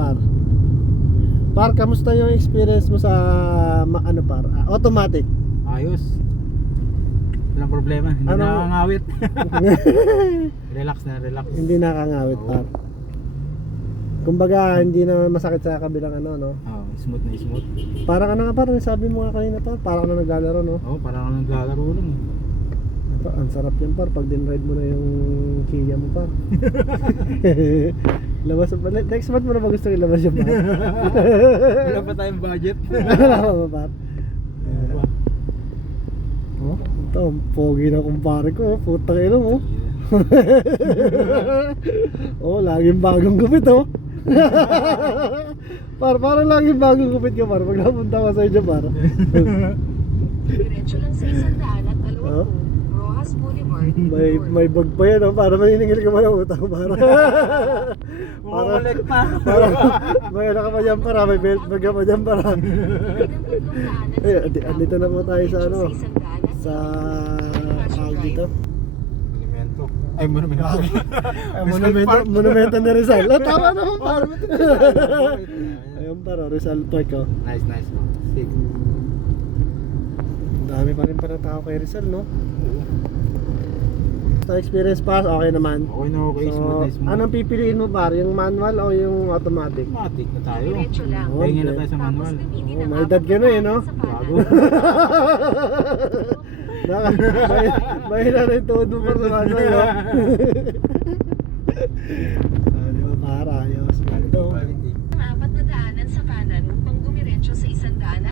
par. Par, kamusta yung experience mo sa ano par? Automatic. Ayos. Walang problema, hindi Ano? nakakangawit. Relax na, relax. Hindi nakangawit Oo. par. Kumbaga hindi na masakit sa kabilang ano no. Oh, smooth na smooth. Parang ano nga par, sabi mo nga kanina par, parang ano naglalaro no. Oh, parang naglalaro lang. Ang sarap yan par pag din-ride mo na yung Kia mo par. Labas pa next month mo na ba gusto ilabas yung par? Wala pa tayong budget. Wala ba par? Oh, ito ang pogi na kumpare ko, putang ina mo. Oh, laging bagong gupit oh. Parang laging bagong gupit ka par pag napunta ka sa inyo par. Diretso lang sa 100 at Oh? 20 Rojas Boulevard. May bag pa yan oh, para maniningil ka man ng utang para. Mumulit pa. Para may ano ka pa dyan para, may belt bag ka pa dyan para. Andito na po tayo sa ano, sa tawag dito. Monumento. Ay, monumento. Monumento ni Rizal. Oh, tama naman par. Ayun para Rizal Park oh. Nice, nice. Sige. Dami pa rin para tao kay Rizal no. Sa experience pass okay naman. Okay na okay, smooth So, na smooth. anong pipiliin mo par? Yung manual o yung automatic? Automatic na tayo. Diretso lang. Oh, Pahinga na okay. tayo sa manual. Oh, may edad ka na eh no. Bago. May na rin todo pa sa manual no. Di ba para ayos. Ito. Quality. Ang apat na daanan sa kanan upang dumiretso sa 100